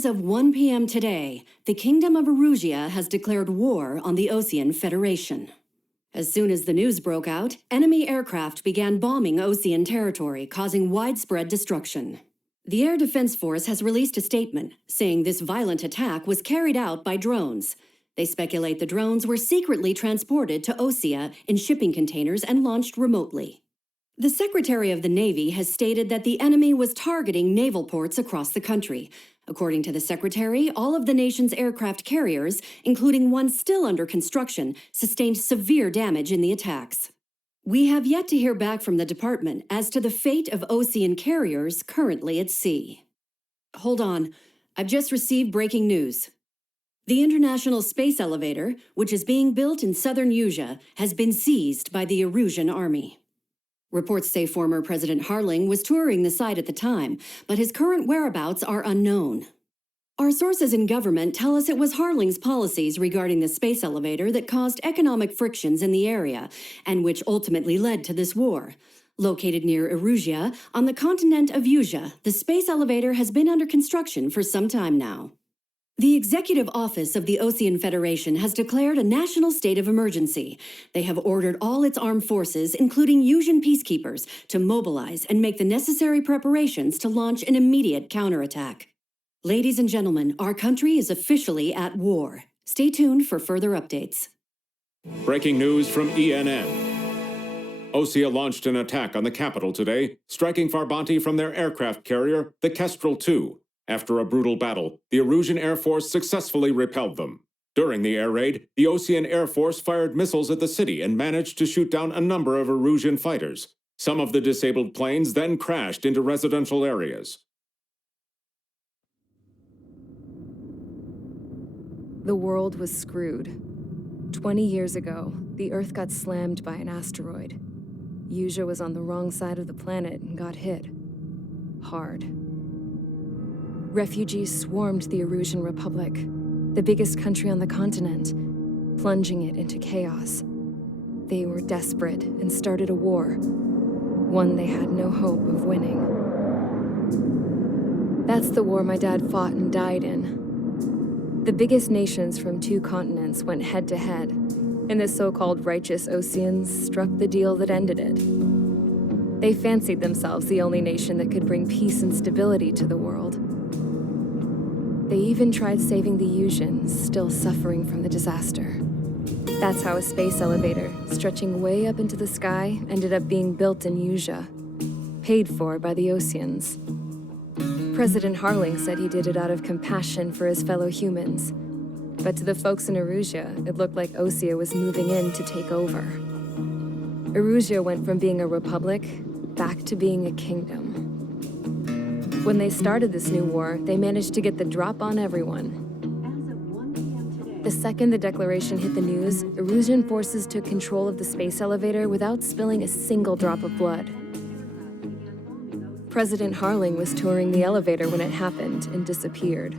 As of 1 p.m. today, the Kingdom of Erusia has declared war on the Osean Federation. As soon as the news broke out, enemy aircraft began bombing Osean territory, causing widespread destruction. The Air Defense Force has released a statement saying this violent attack was carried out by drones. They speculate the drones were secretly transported to Osea in shipping containers and launched remotely. The Secretary of the Navy has stated that the enemy was targeting naval ports across the country. According to the Secretary, all of the nation's aircraft carriers, including one still under construction, sustained severe damage in the attacks. We have yet to hear back from the department as to the fate of Osean carriers currently at sea. Hold on, I've just received breaking news. The International Space Elevator, which is being built in southern Erusia, has been seized by the Erusian army. Reports say former President Harling was touring the site at the time, but his current whereabouts are unknown. Our sources in government tell us it was Harling's policies regarding the space elevator that caused economic frictions in the area, and which ultimately led to this war. Located near Erusia, on the continent of Erusia, the space elevator has been under construction for some time now. The Executive Office of the Osean Federation has declared a national state of emergency. They have ordered all its armed forces, including Erusian peacekeepers, to mobilize and make the necessary preparations to launch an immediate counterattack. Ladies and gentlemen, our country is officially at war. Stay tuned for further updates. Breaking news from ENN. Osea launched an attack on the capital today, striking Farbanti from their aircraft carrier, the Kestrel II. After a brutal battle, the Erusian Air Force successfully repelled them. During the air raid, the Osean Air Force fired missiles at the city and managed to shoot down a number of Erusian fighters. Some of the disabled planes then crashed into residential areas. The world was screwed. 20 years ago, the Earth got slammed by an asteroid. Erusia was on the wrong side of the planet and got hit. Hard. Refugees swarmed the Erusian Republic, the biggest country on the continent, plunging it into chaos. They were desperate and started a war, one they had no hope of winning. That's the war my dad fought and died in. The biggest nations from 2 continents went head-to-head, and the so-called righteous Oseans struck the deal that ended it. They fancied themselves the only nation that could bring peace and stability to the world. They even tried saving the Erusians, still suffering from the disaster. That's how a space elevator, stretching way up into the sky, ended up being built in Erusia, paid for by the Oseans. President Harling said he did it out of compassion for his fellow humans. But to the folks in Erusia, it looked like Osea was moving in to take over. Erusia went from being a republic back to being a kingdom. When they started this new war, they managed to get the drop on everyone. The second the declaration hit the news, Erusian forces took control of the space elevator without spilling a single drop of blood. President Harling was touring the elevator when it happened and disappeared.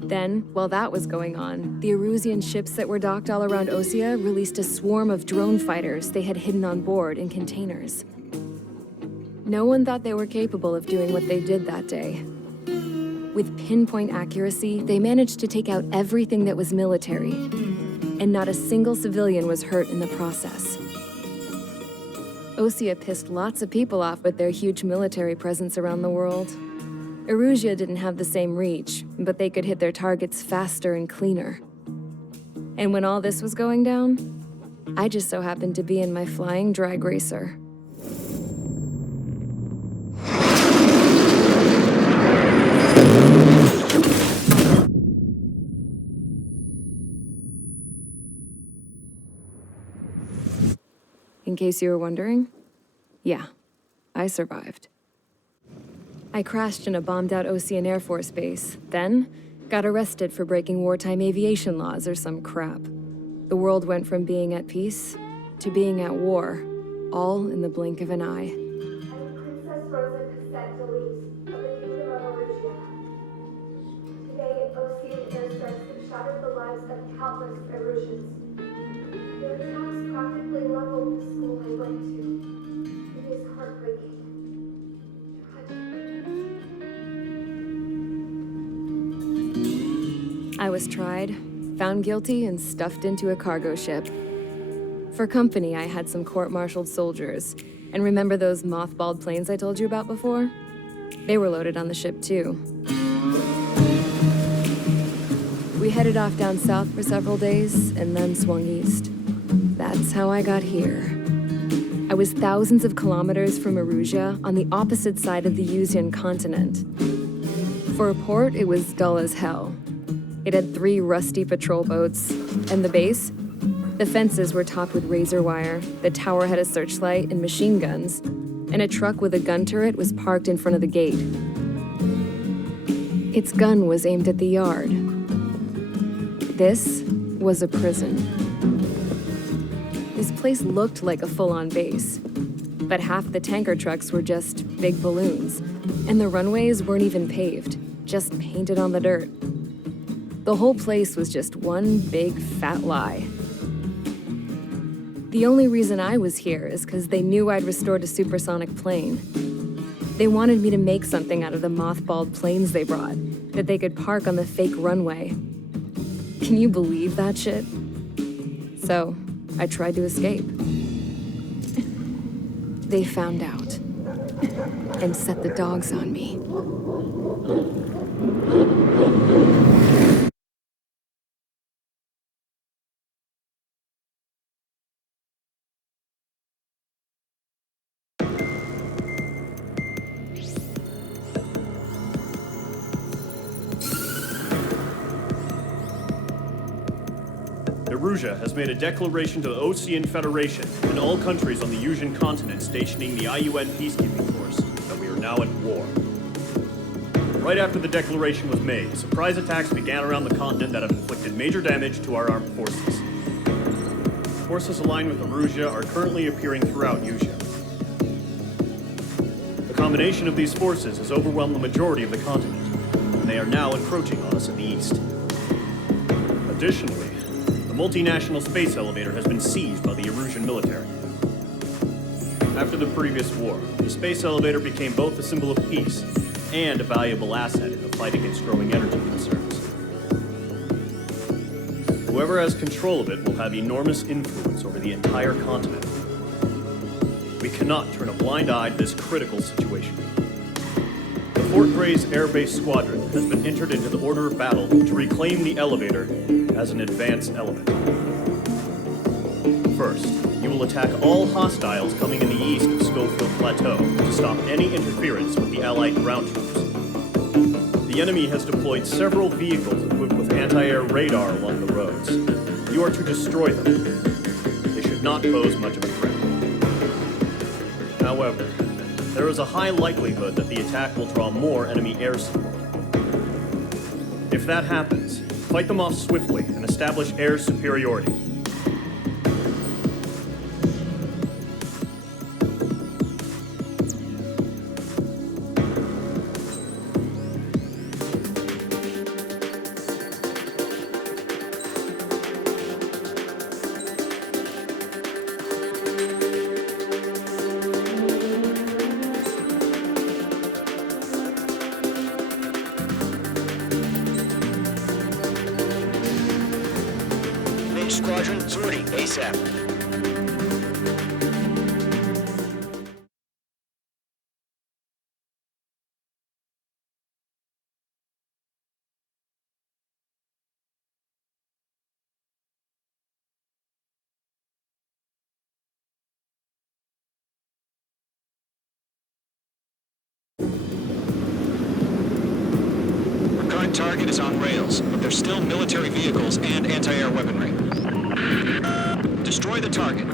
Then, while that was going on, the Erusian ships that were docked all around Osea released a swarm of drone fighters they had hidden on board in containers. No one thought they were capable of doing what they did that day. With pinpoint accuracy, they managed to take out everything that was military, and not a single civilian was hurt in the process. Osea pissed lots of people off with their huge military presence around the world. Erusia didn't have the same reach, but they could hit their targets faster and cleaner. And when all this was going down, I just so happened to be in my flying drag racer. In case you were wondering, yeah, I survived. I crashed in a bombed-out Osean Air Force base, then got arrested for breaking wartime aviation laws or some crap. The world went from being at peace to being at war, all in the blink of an eye. Princess Rosa Cassette Delise of the Kingdom of Erusia. Today, Osean airstrikes have shattered the lives of countless Erusians. Their attacks practically leveled the school I went to. It is heartbreaking. Tragic. I was tried, found guilty, and stuffed into a cargo ship. For company, I had some court-martialed soldiers. And remember those mothballed planes I told you about before? They were loaded on the ship, too. We headed off down south for several days, and then swung east. That's how I got here. I was thousands of kilometers from Erusia, on the opposite side of the Yuzian continent. For a port, it was dull as hell. It had 3 rusty patrol boats, and the base? The fences were topped with razor wire, the tower had a searchlight and machine guns, and a truck with a gun turret was parked in front of the gate. Its gun was aimed at the yard. This was a prison. This place looked like a full-on base, but half the tanker trucks were just big balloons, and the runways weren't even paved, just painted on the dirt. The whole place was just one big fat lie. The only reason I was here is because they knew I'd restored a supersonic plane. They wanted me to make something out of the mothballed planes they brought, that they could park on the fake runway. Can you believe that shit? So, I tried to escape. They found out, and set the dogs on me. Erusia has made a declaration to the Ocean Federation and all countries on the Yuzian continent stationing the IUN peacekeeping force that we are now at war. Right after the declaration was made, surprise attacks began around the continent that have inflicted major damage to our armed forces. Forces aligned with Erusia are currently appearing throughout Yusia. The combination of these forces has overwhelmed the majority of the continent, and they are now encroaching on us in the east. Additionally, the multinational space elevator has been seized by the Erusian military. After the previous war, the space elevator became both a symbol of peace and a valuable asset in the fight against growing energy concerns. Whoever has control of it will have enormous influence over the entire continent. We cannot turn a blind eye to this critical situation. The Fort Gray's Air Base Squadron has been entered into the order of battle to reclaim the elevator as an advanced element. First, you will attack all hostiles coming in the east of Schofield Plateau to stop any interference with the Allied ground troops. The enemy has deployed several vehicles equipped with anti-air radar along the roads. You are to destroy them. They should not pose much of a threat. However, there is a high likelihood that the attack will draw more enemy air support. If that happens, fight them off swiftly and establish air superiority. Squadron, sortie, ASAP. Our current target is on rails, but there's still military vehicles and anti-air weaponry. Destroy the target.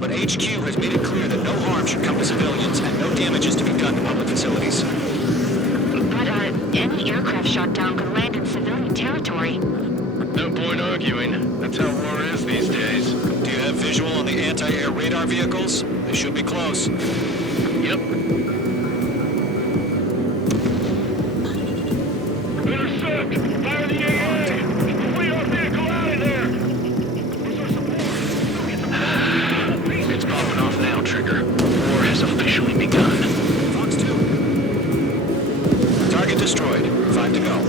But HQ has made it clear that no harm should come to civilians and no damage is to be done to public facilities. But any aircraft shot down could land in civilian territory. No point arguing. That's how war is these days. Do you have visual on the anti-air radar vehicles? They should be close. Yep. Intercept! Fire the AA! Flee our vehicle out of there! It's popping off now, Trigger. War has officially begun. Fox 2. Target destroyed. 5 to go.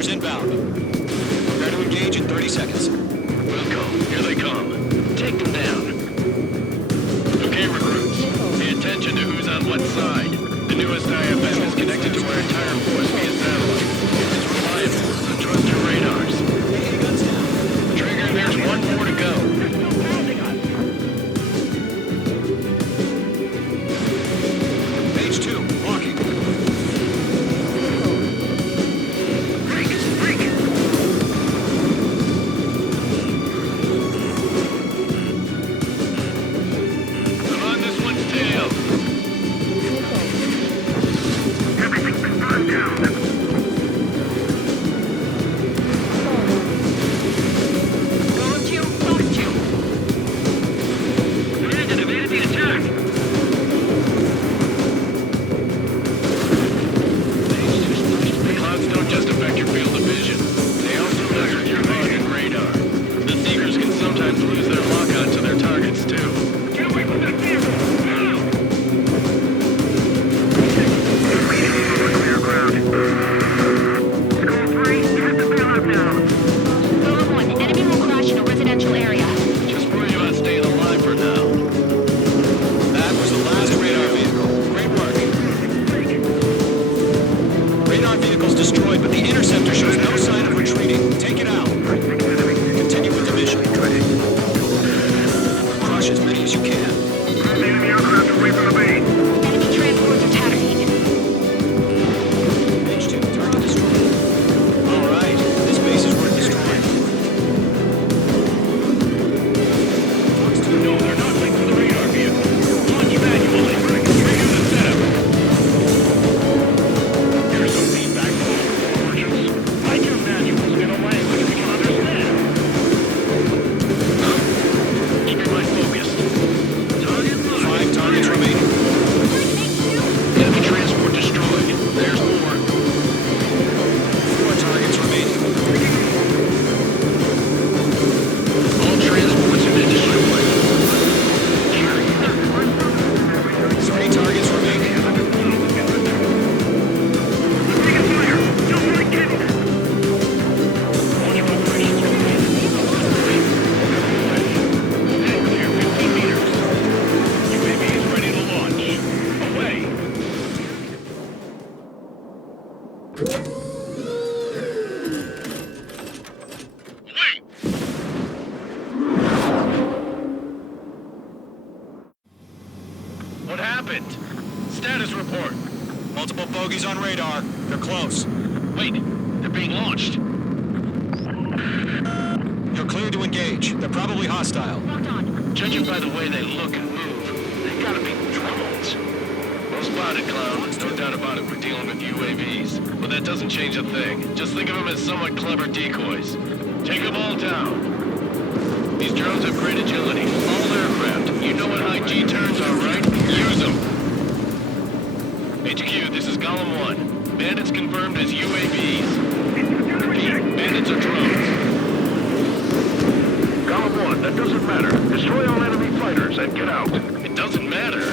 interceptors inbound. Prepare to engage in 30 seconds. Wilco, here they come. Take them down. Okay, recruits. Pay attention to who's on what side. The newest IFM is connected to our entire force via satellite. It's reliable, so trust your radars. Guns down. Trigger, there's one more to go. Page 2, walking. I'm on this one's tail. Going to, Fox 2. Landon evaded the attack. The clouds don't just affect your field of vision. They also measure your HUD and radar. The Seekers can sometimes lose their lock-on to their targets, too. Get away from that vehicle! Now! Clear ground. School 3, you have to bail out now. Golem 1, enemy will crash in a residential area. Just worry about staying alive for now. That was the last radar vehicle. Great work. Radar vehicle's destroyed, but the interceptor shows no sign of retreating. Take it out. Continue with the mission. Crush as many as you can. Enemy aircraft away from the main. Enemy transports are taxiing. Page 2, target destroyed. All right, this base is worth destroying. Fox 2, No, they're not linked to the radar vehicle. Launch manually. Trigger the setup. Here's some feedback from all formations. Write your manuals in a language we can understand. Keeping my focus. Target locked. 5 targets remaining. Enemy transport destroyed. There's more. 4 targets remaining. All transports have been destroyed. 3 targets remaining. Taking fire. Don't want to get it. Launch operations completed. And clear 15 meters. UAV is ready to launch. Away. Wait. What happened? Status report. Multiple bogeys on radar. They're close. Wait, they're being launched. You're clear to engage. They're probably hostile. Locked on. Judging by the way they look and move, they've got to be drones. Well spotted, clown. No doubt about it, we're dealing with UAVs. But that doesn't change a thing. Just think of them as somewhat clever decoys. Take them all down. These drones have great agility. All aircraft. You know what high G-turns are, right? Use them. HQ, this is Golem 1. Bandits confirmed as UAVs. Repeat, bandits are drones. Golem 1, that doesn't matter. Destroy all enemy fighters and get out. It doesn't matter.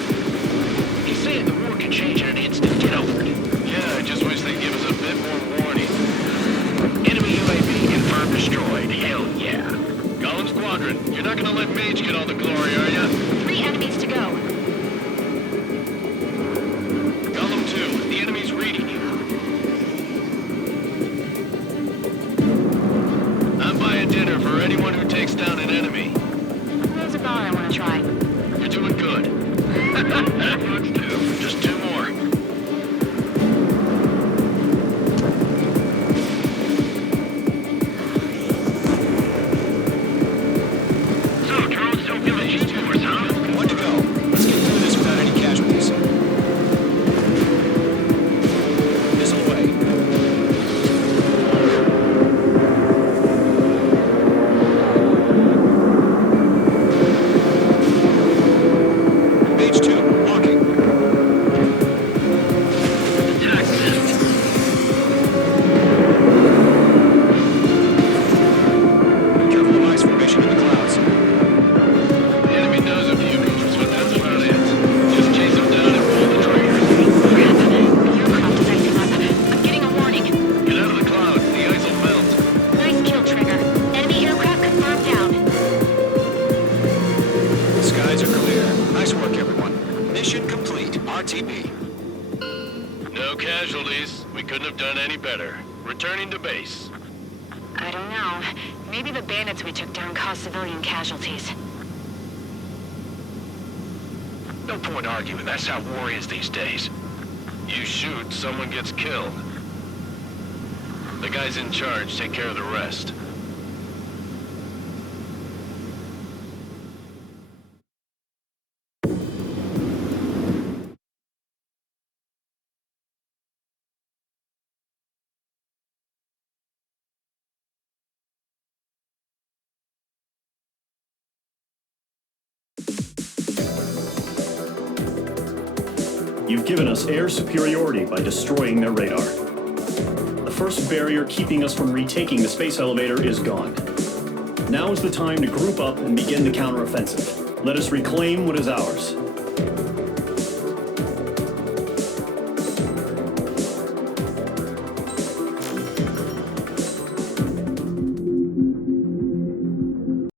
He's saying the war can change in an instant. Get over it. Yeah, I just wish they'd give us a bit more warning. Enemy UAV confirmed destroyed. Hell yeah. Golem Squadron, you're not gonna let Mage get all the glory, are ya? 3 enemies to go. Golem 2, the enemy's reading you. I'm buying dinner for anyone who takes down an enemy. There's a bar I want to try. You're doing good. That looks too. Just 2 more. So, drones don't give a shit for us, huh? 1 to go. Let's get through this without any casualties. Missile away. Page 2, walking. Couldn't have done any better. Returning to base. I don't know. Maybe the bandits we took down caused civilian casualties. No point arguing. That's how war is these days. You shoot, someone gets killed. The guys in charge take care of the rest. You've given us air superiority by destroying their radar. The first barrier keeping us from retaking the space elevator is gone. Now is the time to group up and begin the counteroffensive. Let us reclaim what is ours.